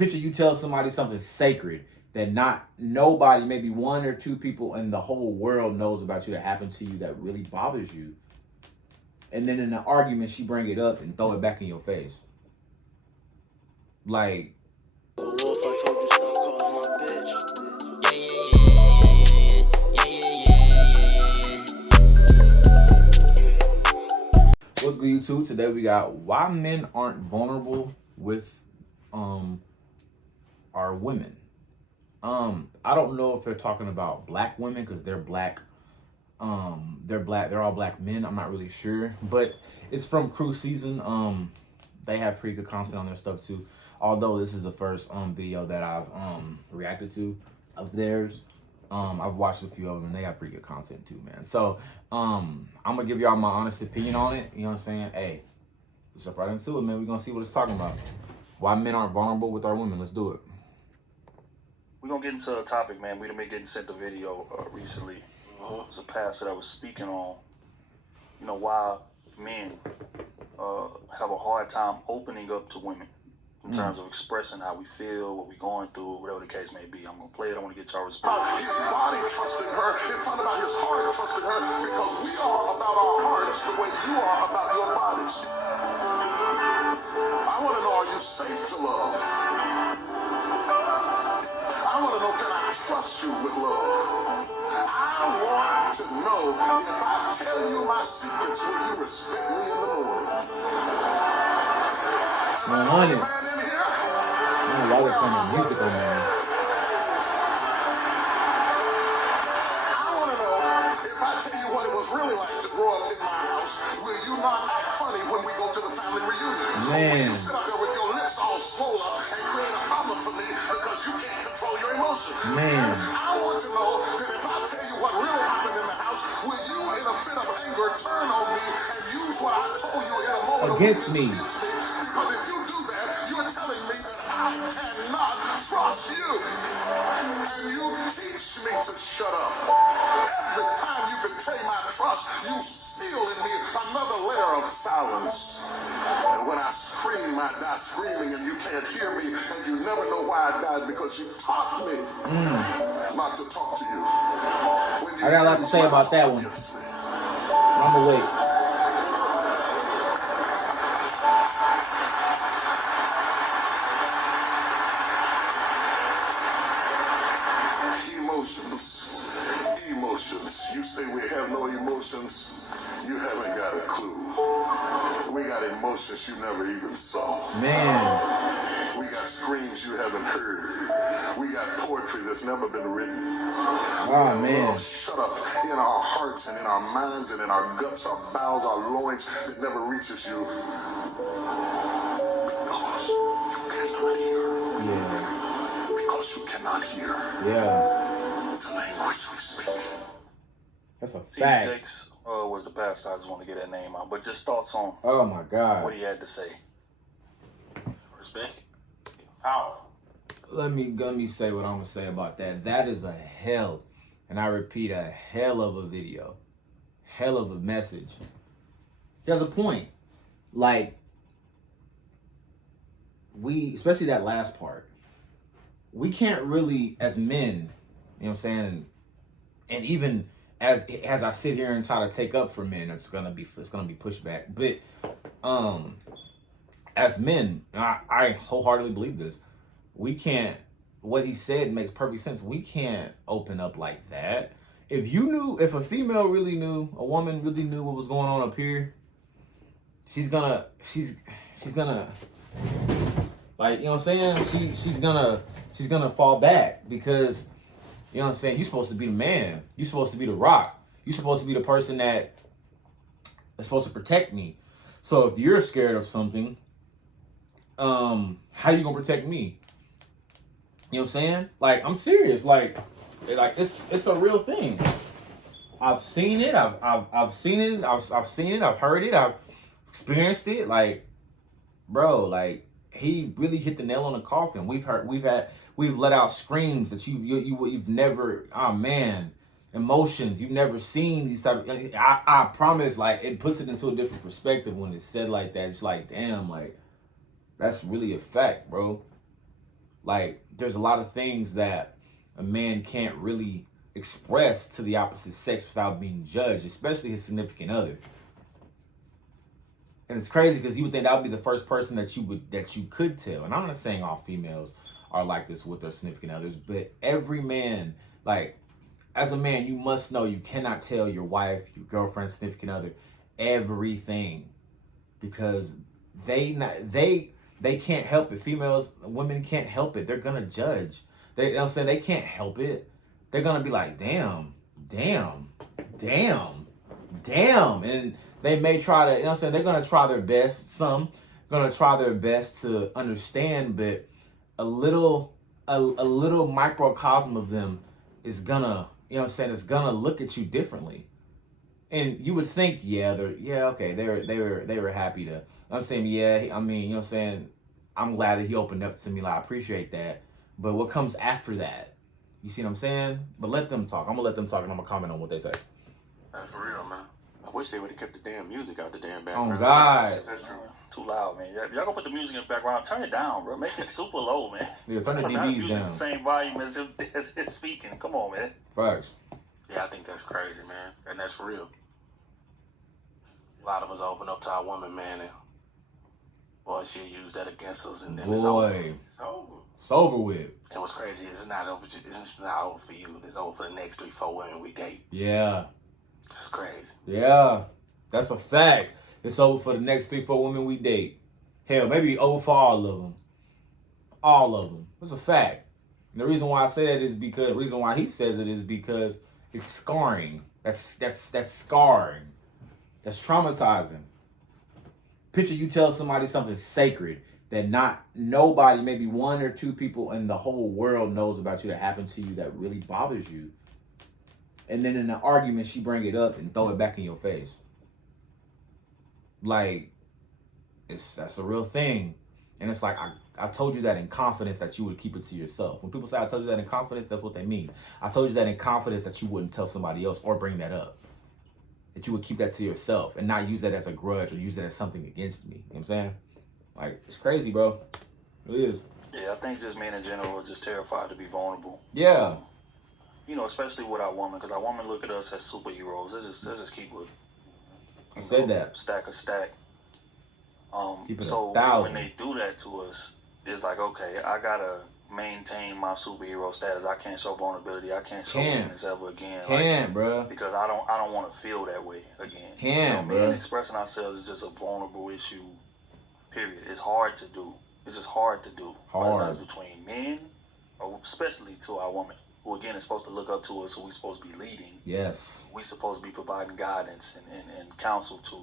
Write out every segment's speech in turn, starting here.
picture you tell somebody something sacred that not nobody, maybe one or two people in the whole world knows about you that happened to you that really bothers you. And then in the argument, she bring it up and throw it back in your face. Like, Wolf, I told you stop calling my bitch. What's good, YouTube? Today we got why men aren't vulnerable with our women. I don't know if they're talking about black women because they're black. They're all black men. I'm not really sure, but it's from Krew season. They have pretty good content on their stuff too. Although this is the first video that I've reacted to of theirs. I've watched a few of them and they have pretty good content too, man. So I'm gonna give y'all my honest opinion on it. You know what I'm saying? Hey, let's jump right into it, man. We're gonna see what it's talking about. Why men aren't vulnerable with our women. Let's do it. We're going to get into a topic, man. We've been getting sent a video recently. It was a pastor that was speaking on, why men have a hard time opening up to women in terms of expressing how we feel, what we're going through, whatever the case may be. I'm going to play it. I want to get y'all response. His body trusting her. It's not about his heart trusting her, because we are about our hearts the way you are about your bodies. I want to know, are you safe to love? I want to know, can I trust you with love? I want to know, if I tell you my secrets, will you respect me in the morning? Am I the only man in here? I don't know why they're playing music on there. I want to know, if I tell you what it was really like to grow up in my house, will you not act funny when we go to the family reunion? Man. Will you sit up there with your lips all swollen up and create a problem for me because you can't control your emotions? Man. I want to know that if I tell you what really happened in the house, will you, in a fit of anger, turn on me and use what I told you in a moment Against of me? Because if you do that, you're telling me that I cannot trust you. And you teach me to shut up. Every time you betray my trust, you seal in me another layer of silence. And when I scream, I die screaming, and you can't hear me, and you never know why I died, because you taught me not to talk to you. I got a lot to say about that one. I'm gonna wait. Emotions. You say we have no emotions. You haven't got a clue. We got emotions you never even saw. Man. We got screams you haven't heard. We got poetry that's never been written. Oh, man. Shut up in our hearts and in our minds and in our guts, our bowels, our loins, that never reaches you. Because you cannot hear. Yeah. Because you cannot hear. Yeah. The language we speak. That's a T.D. fact. Jakes was the pastor. I just want to get that name out. But just thoughts on Oh my God. what he had to say. Respect. Powerful. Let me say what I'm gonna say about that. That is a hell, and I repeat, a hell of a video, hell of a message. There's a point, like we, especially that last part, we can't really, as men, you know what I'm saying, and even as I sit here and try to take up for men, it's gonna be pushback. But as men, I wholeheartedly believe this. We can't. What he said makes perfect sense. We can't open up like that. If a female really knew, a woman really knew what was going on up here, she's gonna, like, you know what I'm saying? She's gonna fall back, because, you know what I'm saying, you're supposed to be the man. You're supposed to be the rock. You're supposed to be the person that is supposed to protect me. So if you're scared of something, how you gonna protect me? You know what I'm saying? Like, I'm serious. Like it's a real thing. I've seen it. I've seen it. I've seen it. I've heard it. I've experienced it. Like, bro, like, he really hit the nail on the coffin. We've let out screams that you've never, oh man, emotions you've never seen. These type of, I promise, like, it puts it into a different perspective when it's said like that. It's like, damn, like, that's really a fact, bro. Like, there's a lot of things that a man can't really express to the opposite sex without being judged, especially his significant other. And it's crazy because you would think that would be the first person that you could tell. And I'm not saying all females are like this with their significant others, but every man, like, as a man, you must know you cannot tell your wife, your girlfriend, significant other everything, because they can't help it. Females, women can't help it. They're gonna judge. You know what I'm saying? They can't help it. They're gonna be like, damn, damn, damn, damn. And they may try to, you know what I'm saying? They're gonna try their best. Some gonna try their best to understand, but a little microcosm of them is gonna, you know what I'm saying, it's gonna look at you differently. And you would think, okay, they were happy to. I'm saying, yeah, I mean, you know what I'm saying, I'm glad that he opened up to me. Like, I appreciate that. But what comes after that? You see what I'm saying? But let them talk. I'm gonna let them talk, and I'm gonna comment on what they say. That's real, man. I wish they would have kept the damn music out the damn background. Oh God, that's true. Too loud, man. Y'all gonna put the music in the background. Turn it down, bro. Make it super low, man. Yeah, turn the Not DBs using down. the same volume as it's speaking. Come on, man. Facts. Yeah, I think that's crazy, man, and that's for real. A lot of us open up to our woman, man, and boy, she'll use that against us, and then it's over. It's over. It's over with. And what's crazy is it's not over. It's not over for you. It's over for the next 3-4 women we date. Yeah. That's crazy. Yeah. That's a fact. It's over for the next 3-4 women we date. Hell, maybe over for all of them. All of them. It's a fact. And the reason why I say that is because, the reason why he says it is because it's scarring. That's scarring. That's traumatizing. Picture you tell somebody something sacred that not nobody, maybe 1 or 2 people in the whole world knows about you that happened to you that really bothers you. And then in an argument, she bring it up and throw it back in your face. Like, that's a real thing. And it's like, I told you that in confidence that you would keep it to yourself. When people say I told you that in confidence, that's what they mean. I told you that in confidence that you wouldn't tell somebody else or bring that up. That you would keep that to yourself and not use that as a grudge or use that as something against me. You know what I'm saying? Like, it's crazy, bro. It is. Yeah, I think just men in general are just terrified to be vulnerable. Yeah. You know, especially with our woman, because our women look at us as superheroes. Let's just keep it. I said that. Stack a stack. Keep it So 1,000. when they do that to us, it's like, okay, I gotta maintain my superhero status. I can't show vulnerability. I can't show weakness ever again. Can't, bro. Because I don't want to feel that way again. Can't, men bro. expressing ourselves is just a vulnerable issue. Period. It's hard to do. It's just hard to do. Hard. Between men, or especially to our woman, who again is supposed to look up to us, who we supposed to be leading. Yes. We supposed to be providing guidance and counsel to.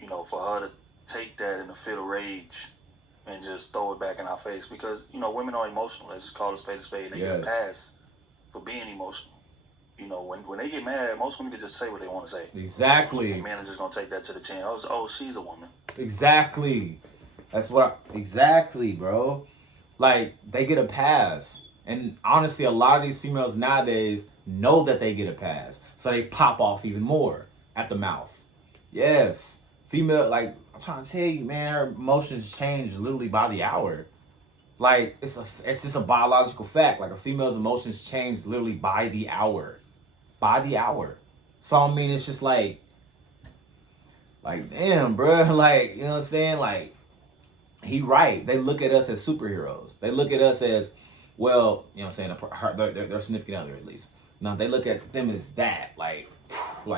You know, for her to take that in a fit of rage and just throw it back in our face, because, you know, women are emotional. Let's just call it a spade. They get a pass for being emotional. You know, when they get mad, most women can just say what they want to say. Exactly. And men are just gonna take that to the chin. Oh, she's a woman. Exactly. That's what exactly, bro. Like, they get a pass. And honestly, a lot of these females nowadays know that they get a pass. So they pop off even more at the mouth. Yes. Female, like, I'm trying to tell you, man, her emotions change literally by the hour. Like, it's just a biological fact. Like, a female's emotions change literally by the hour. By the hour. So, I mean, it's just like, damn, bro. Like, you know what I'm saying? Like, he right. They look at us as superheroes. They look at us as, well, you know what I'm saying, their significant other at least. No, they look at them as that. Like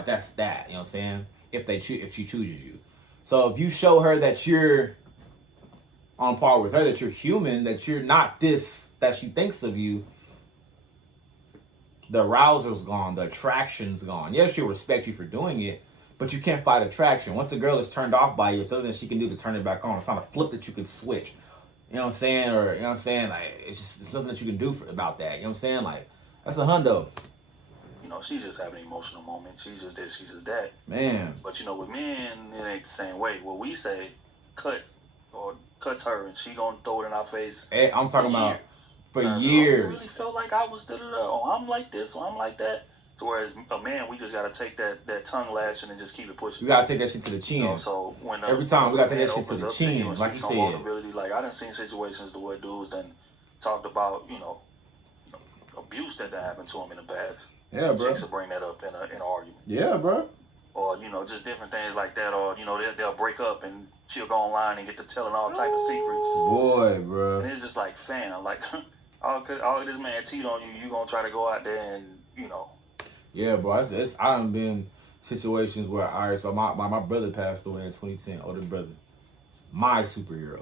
that's that. You know what I'm saying? If she chooses you. So if you show her that you're on par with her, that you're human, that you're not this, that she thinks of you, the arousal's gone, the attraction's gone. Yes, she'll respect you for doing it, but you can't fight attraction. Once a girl is turned off by you, it's something that she can do to turn it back on. It's not a flip that you can switch. You know what I'm saying? Or, you know what I'm saying? Like, it's nothing that you can do about that. You know what I'm saying? Like, that's a hundo. You know, she's just having an emotional moment. She's just this, she's just that. Man. But, you know, with men, it ain't the same way. What we say, cuts her, and she gonna throw it in our face. Hey, I'm talking about for years. years. I really felt like I was da-da-da. Oh, I'm like this, or I'm like that. So whereas a man, we just gotta take that tongue lashing and just keep it pushing. You gotta take that shit to the chin. You know, so when every time we gotta take man that shit to opens the up to you chin, and like you speaks on said. vulnerability, like I done seen situations the where dudes done talked about, abuse that happened to him in the past. Yeah, bro. Chicks will bring that up in an argument. Yeah, bro. Or, just different things like that. Or, they'll break up and she'll go online and get to telling all type of secrets. Boy, bro. And it's just like, fam, like, all this man cheat on you, you gonna try to go out there and, Yeah, bro. I done been situations where, all right, so my brother passed away in 2010, older brother. My superhero.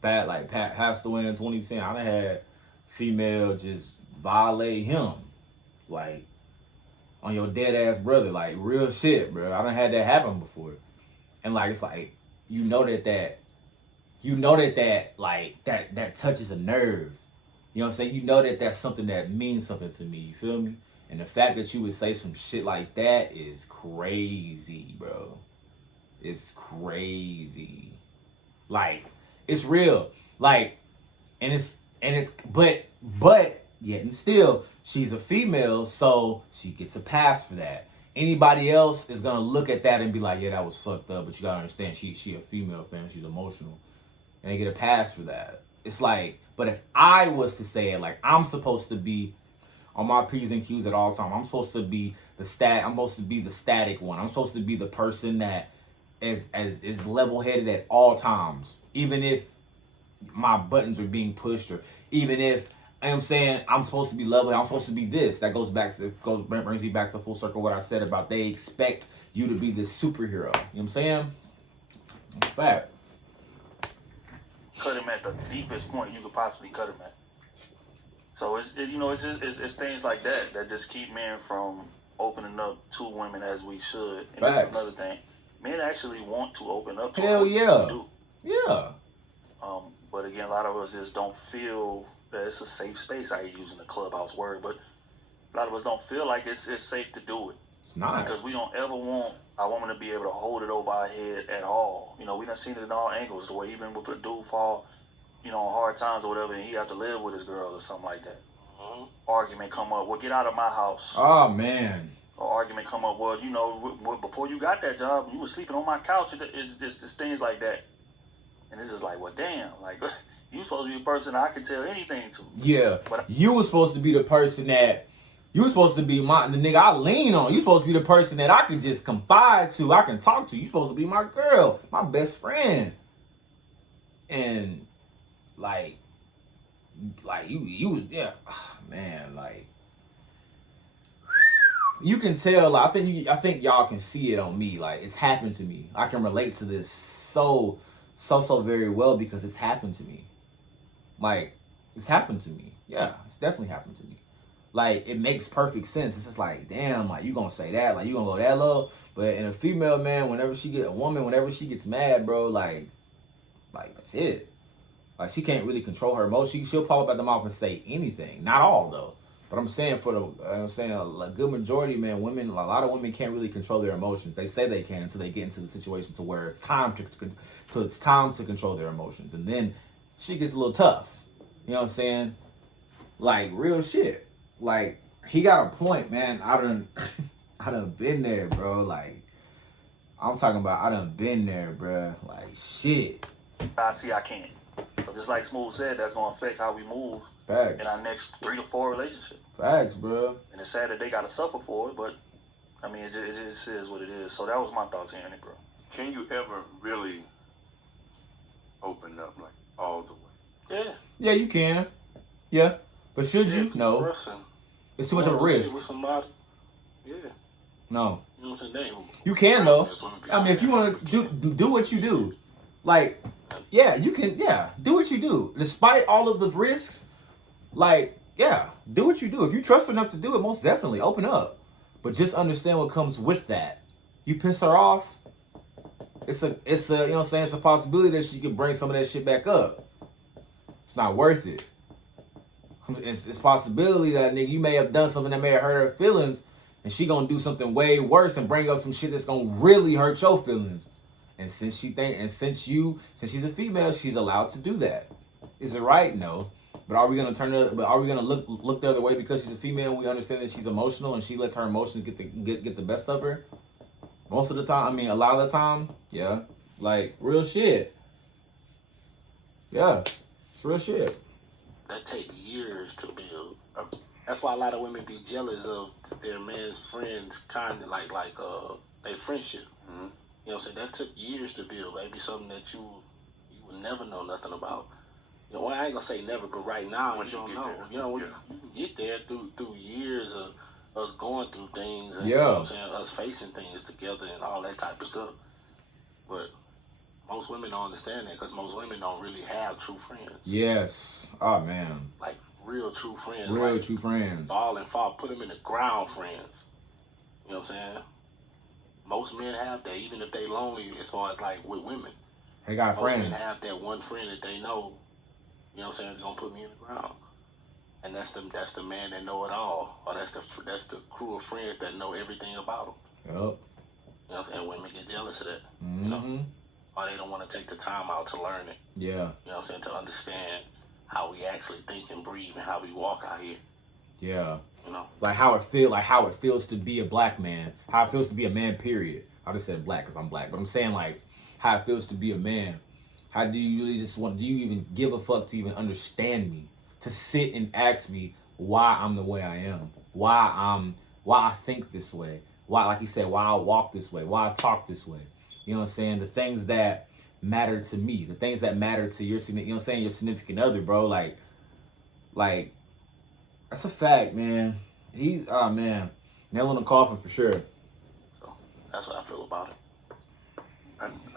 Passed away in 2010. I done had female just violate him. Like, on your dead ass brother. Like, real shit, bro. I done had that happen before. And, like, it's like, that touches a nerve. You know what I'm saying? You know that that's something that means something to me. You feel me? And the fact that you would say some shit like that is crazy, bro. It's crazy. Like, it's real. Like, but yet and still, she's a female, so she gets a pass for that. Anybody else is gonna look at that and be like, yeah, that was fucked up, but you gotta understand, she a female fan, she's emotional. And they get a pass for that. It's like, but if I was to say it, like, I'm supposed to be on my P's and Q's at all times. I'm supposed to be the static one. I'm supposed to be the person that is level-headed at all times. Even if my buttons are being pushed, or even if I'm saying I'm supposed to be level, I'm supposed to be this. That brings me back to full circle what I said about they expect you to be this superhero. You know what I'm saying? That's fact. Cut him at the deepest point you could possibly cut him at. So it's things like that just keep men from opening up to women as we should. And Facts. This is another thing. Men actually want to open up to Hell women. yeah. They do. Yeah. But again, a lot of us just don't feel that it's a safe space. I hate using the clubhouse word, but a lot of us don't feel like it's safe to do it. It's not. Because we don't ever want our woman to be able to hold it over our head at all. We done seen it in all angles. The way even with a dude fall, on hard times or whatever, and he have to live with his girl or something like that. Argument come up, well, get out of my house. Oh, man. Or argument come up, well, before you got that job, you were sleeping on my couch. It's things like that. And it's just like, well, damn, like, you supposed to be a person I can tell anything to. Yeah. But you were supposed to be the person that, you were supposed to be the nigga I lean on. You supposed to be the person that I can just confide to, I can talk to. You supposed to be my girl, my best friend. And, like you yeah, man, like, you can tell. Like, I think y'all can see it on me. Like, it's happened to me. I can relate to this so very well because it's happened to me. Like, it's happened to me. Yeah, it's definitely happened to me. Like, it makes perfect sense. It's just like, damn, like, you gonna say that, like, you gonna go that low. But in a female, man, whenever she gets mad, bro, like that's it. Like, she can't really control her emotions. She'll pop up at the mouth and say anything. Not all, though. But I'm saying a good majority, man, a lot of women can't really control their emotions. They say they can until they get into the situation to where it's time to control their emotions. And then she gets a little tough. You know what I'm saying? Like, real shit. Like, he got a point, man. I done been there, bro. Like, I'm talking about I done been there, bro. Like, shit. I see I can't. So just like Smooth said, that's going to affect how we move Facts. in our next 3 to 4 relationships. Facts, bro. And it's sad that they got to suffer for it, but, I mean, it just is what it is. So that was my thoughts hearing it, bro. Can you ever really open up, like, all the way? Yeah. Yeah, you can. Yeah. But should you? No. Trusting. It's too much of a risk. With somebody. Yeah. No. You know what I'm saying? You can, though. I mean, if you want to do what you do. Like, yeah, you can, yeah, do what you do. Despite all of the risks, like, yeah, do what you do. If you trust her enough to do it, most definitely, open up. But just understand what comes with that. You piss her off, it's a, you know what I'm saying, it's a possibility that she could bring some of that shit back up. It's not worth it. It's a possibility that, nigga, you may have done something that may have hurt her feelings, and she gonna do something way worse and bring up some shit that's gonna really hurt your feelings. And since she's a female, she's allowed to do that. Is it right? No. But are we gonna turn it? But are we gonna look the other way because she's a female and we understand that she's emotional and she lets her emotions get the best of her? Most of the time, I mean, a lot of the time, yeah, like real shit. Yeah, it's real shit. That take years to build. That's why a lot of women be jealous of their man's friends, kind of like their friendship. Mm-hmm. You know what I'm saying? That took years to build. Maybe something that you would never know nothing about. You know, well, I ain't gonna say never, but right now you don't know. There. You know, you can get there through years of us going through things, and you know what I'm saying, us facing things together and all that type of stuff. But most women don't understand that because most women don't really have true friends. Yes. Oh man. Like real true friends. Real like true friends. Ball and fall, put them in the ground friends. You know what I'm saying? Most men have that, even if they lonely as far as like with women. They got most friends. Men have that one friend that they know, you know what I'm saying, they're gonna put me in the ground. And that's the man that know it all. Or that's the crew of friends that know everything about them. Yep. You know what I'm saying? Women get jealous of that. Mm-hmm. You know? Or they don't want to take the time out to learn it. Yeah. You know what I'm saying? To understand how we actually think and breathe and how we walk out here. Yeah. You know? Like how it feels to be a black man. How it feels to be a man, period. I just said black because I'm black. But I'm saying like how it feels to be a man. How do you really do you even give a fuck to even understand me? To sit and ask me why I'm the way I am. Why I think this way. Why, like he said, why I walk this way. Why I talk this way. You know what I'm saying? The things that matter to me. The things that matter to your, you know what I'm saying, your significant other, bro. Like, that's a fact, man. He's, oh, man. Nail in the coffin for sure. So, that's what I feel about it.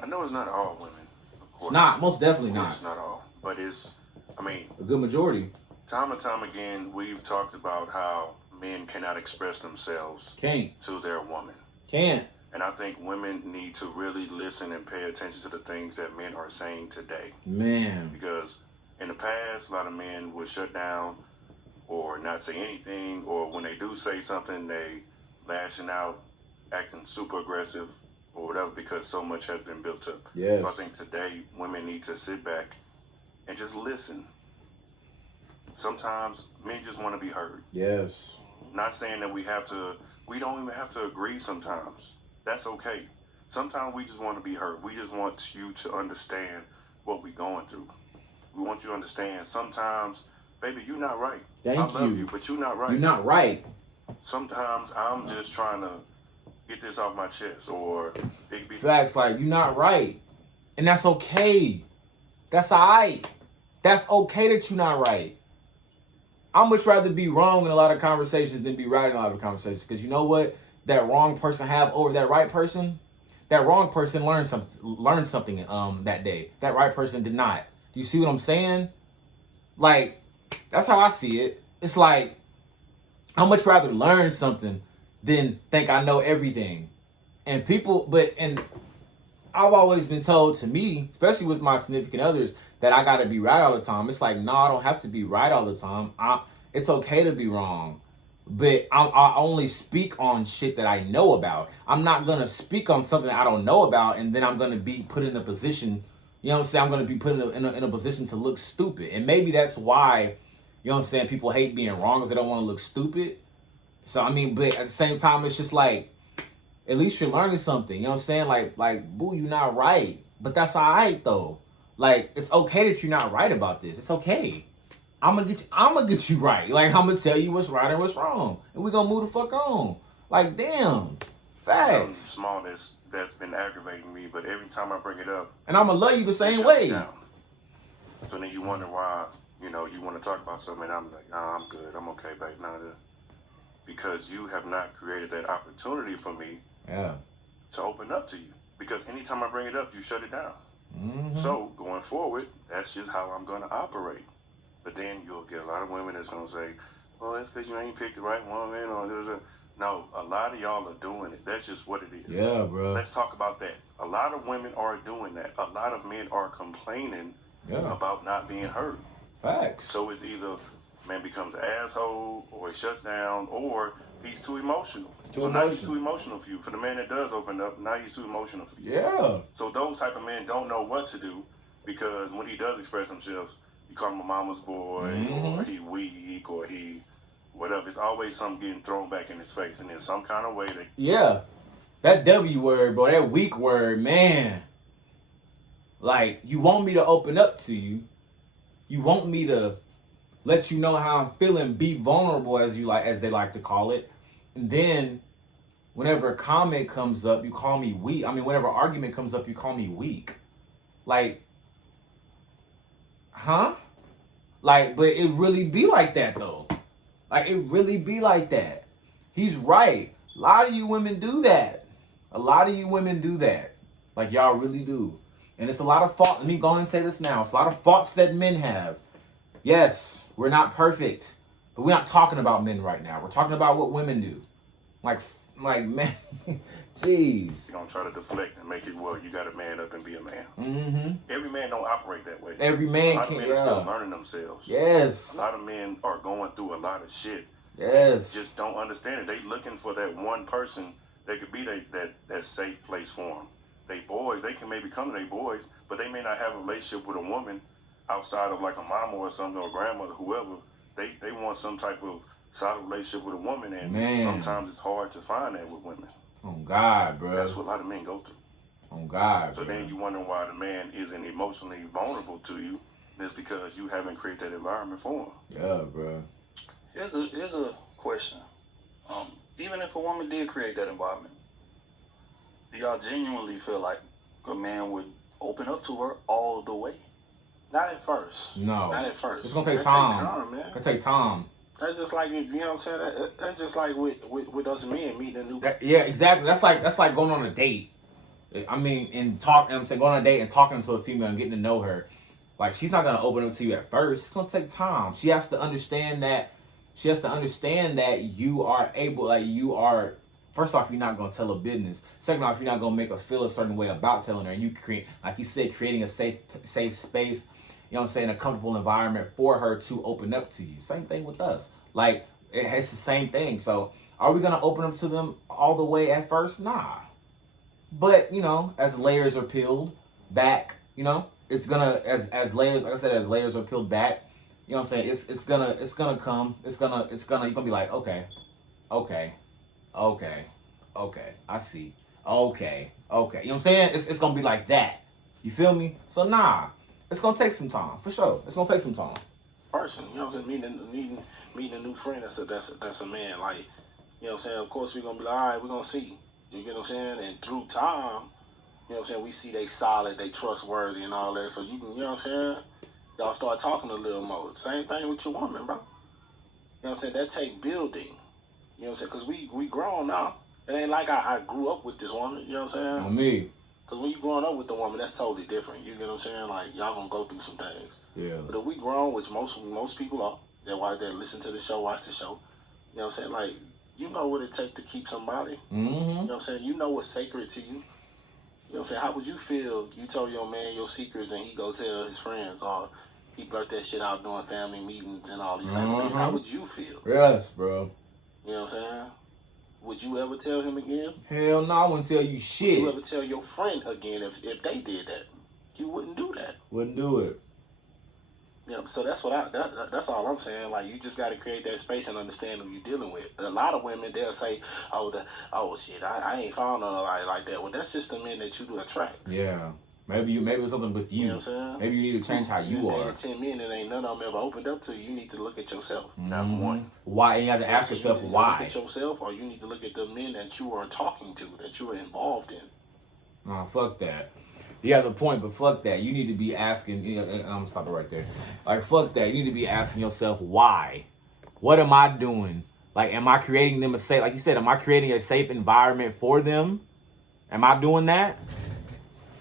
I know it's not all women, of course. It's not, most definitely not. It's not all. But it's, I mean, a good majority. Time and time again, we've talked about how men cannot express themselves to their woman. Can't. And I think women need to really listen and pay attention to the things that men are saying today. Man. Because in the past, a lot of men would shut down or not say anything, or when they do say something, they lashing out, acting super aggressive or whatever, because so much has been built up. Yes. So I think today women need to sit back and just listen. Sometimes men just want to be heard. Yes. Not saying that we don't even have to agree sometimes. That's okay. Sometimes we just want to be heard. We just want you to understand what we're going through. We want you to understand sometimes, baby, you're not right. I love you, but you're not right. You're not right. Sometimes I'm just trying to get this off my chest, or it be facts, like you're not right. And that's okay. That's alright. That's okay that you're not right. I'd much rather be wrong in a lot of conversations than be right in a lot of conversations. Because you know what that wrong person have over that right person? That wrong person learned something that day. That right person did not. Do you see what I'm saying? Like, that's how I see it. It's like, I'd much rather learn something than think I know everything. And I've always been told to me, especially with my significant others, that I gotta be right all the time. It's like, no, I don't have to be right all the time. It's okay to be wrong. But I only speak on shit that I know about. I'm not gonna speak on something that I don't know about, and then I'm gonna be put in a position, you know what I'm saying? I'm gonna be put in a position to look stupid. And maybe that's why, you know what I'm saying, people hate being wrong because they don't want to look stupid. So I mean, but at the same time, it's just like, at least you're learning something. You know what I'm saying? Like, boo, you're not right. But that's all right though. Like, it's okay that you're not right about this. It's okay. I'm gonna get you right. Like, I'm gonna tell you what's right and what's wrong, and we're gonna move the fuck on. Like, damn, facts. Something small that's been aggravating me, but every time I bring it up, and I'm gonna love you the same way. So then you wonder why, you want to talk about something, and I'm like, nah, I'm good, I'm okay, babe. Nah, because you have not created that opportunity for me, to open up to you. Because anytime I bring it up, you shut it down. Mm-hmm. So going forward, that's just how I'm gonna operate. But then you'll get a lot of women that's going to say, well, that's because you ain't picked the right woman. Or no, a lot of y'all are doing it. That's just what it is. Yeah, bro. Let's talk about that. A lot of women are doing that. A lot of men are complaining about not being heard. Facts. So it's either man becomes an asshole, or he shuts down, or he's too emotional. Now he's too emotional for you. For the man that does open up, now he's too emotional for you. Yeah. So those type of men don't know what to do, because when he does express himself, you call him a mama's boy, or he weak, or he whatever. It's always something getting thrown back in his face, and in some kind of way they. Yeah, that W word, bro. That weak word, man. Like, you want me to open up to you. You want me to let you know how I'm feeling, be vulnerable, as they like to call it. And then whenever a comment comes up, you call me weak. I mean, whenever argument comes up, you call me weak. Like, huh? Like, but it really be like that though. Like, it really be like that. He's right. A lot of you women do that. A lot of you women do that. Like, y'all really do. And it's a lot of fault. Let me go and say this now. It's a lot of faults that men have. Yes, we're not perfect. But we're not talking about men right now. We're talking about what women do. Like man, jeez. You're gonna try to deflect and make it, well, you gotta man up and be a man. Every man don't operate that way. Every man a lot can. of men are still learning themselves. Yes. A lot of men are going through a lot of shit. Yes. Just don't understand it. They looking for that one person that could be that safe place for them. They boys, they can maybe come to their boys, but they may not have a relationship with a woman outside of like a mama or something, or a grandmother, whoever. They want some type of solid relationship with a woman, and sometimes it's hard to find that with women. Oh God, bro. That's what a lot of men go through. Oh God. So then you wonder why the man isn't emotionally vulnerable to you. It's because you haven't created that environment for him. Yeah, bro. Here's a question. Even if a woman did create that environment, do y'all genuinely feel like a man would open up to her all the way? Not at first. No. Not at first. It's gonna take time. Man. It's gonna take time. That's just like, you know what I'm saying? That's just like with us men meeting a new. Yeah, exactly. That's like going on a date. I mean, and I'm saying going on a date and talking to a female and getting to know her. Like, she's not gonna open up to you at first. It's gonna take time. She has to understand that. You are able. Like, you are. First off, you're not going to tell her business. Second off, you're not going to make her feel a certain way about telling her. And you create, like you said, creating a safe space, you know what I'm saying, a comfortable environment for her to open up to you. Same thing with us. Like, it's the same thing. So, are we going to open up to them all the way at first? Nah. But, you know, as layers are peeled back, you know, it's going to, as layers, like I said, as layers are peeled back, you know what I'm saying, it's gonna come, you're gonna be like, okay, I see. Okay. You know what I'm saying? It's gonna be like that. You feel me? So nah, it's gonna take some time for sure. It's gonna take some time. Person, you know what I'm saying? Meeting a new friend. That's a man. Like, you know what I'm saying? Of course, we're gonna be like, all right, we're gonna see. You get what I'm saying? And through time, you know what I'm saying, we see they solid, they trustworthy, and all that. So you can, you know what I'm saying? Y'all start talking a little more. Same thing with your woman, bro. You know what I'm saying? That take building. You know what I'm saying? Because we grown now. It ain't like I grew up with this woman. You know what I'm saying? On me. Because when you growing up with the woman, that's totally different. You get what I'm saying? Like, y'all gonna go through some things. Yeah. But if we grown, which most people are, that listen to the show, watch the show. You know what I'm saying? Like, you know what it take to keep somebody. You know what I'm saying? You know what's sacred to you. You know what I'm saying? How would you feel you told your man your secrets and he go tell his friends, or he blurt that shit out during family meetings and all these things? How would you feel? Yes, bro. You know what I'm saying? Would you ever tell him again? Hell no, I wouldn't tell you shit. Would you ever tell your friend again if they did that? You wouldn't do that. Wouldn't do it. Yeah, so that's what that's all I'm saying. Like, you just got to create that space and understand who you're dealing with. A lot of women, they'll say, "Oh shit, I ain't found nobody like that." Well, that's just the men that you do attract. Yeah, maybe it's something with you. You know what I'm saying? Maybe you need to change how you are. 10 men and ain't none of them ever opened up to you. You need to look at yourself. Number one. Why? And you have to ask yourself why. Look at yourself, or you need to look at the men that you are talking to, that you are involved in. Nah, fuck that. You have a point, but fuck that. You need to be asking. I'm gonna stop it right there. Like, fuck that. You need to be asking yourself why. What am I doing? Like, am I creating them a safe? Like you said, am I creating a safe environment for them? Am I doing that?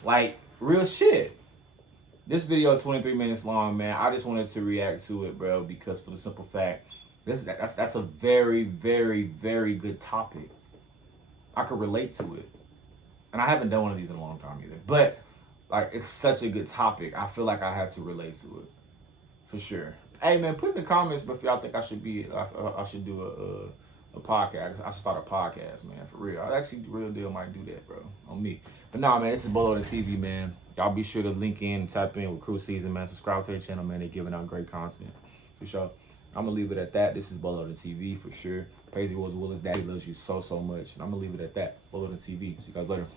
Like, real shit. This video 23 minutes long, man. I just wanted to react to it, bro, because for the simple fact, that's a very, very, very good topic. I could relate to it. And I haven't done one of these in a long time either. But, like, it's such a good topic. I feel like I had to relate to it. For sure. Hey, man, put in the comments if y'all think I should do a podcast. I should start a podcast, man, for real. I actually, real deal, might do that, bro, on me. But nah, man, this is Bolo the TV, man. Y'all be sure to link in, tap in with Krew Season, man. Subscribe to their channel, man. They're giving out great content. For sure. I'm going to leave it at that. This is Bolo the TV, for sure. Crazy was Willis. Daddy loves you so, so much. And I'm going to leave it at that. Bolo the TV. See you guys later.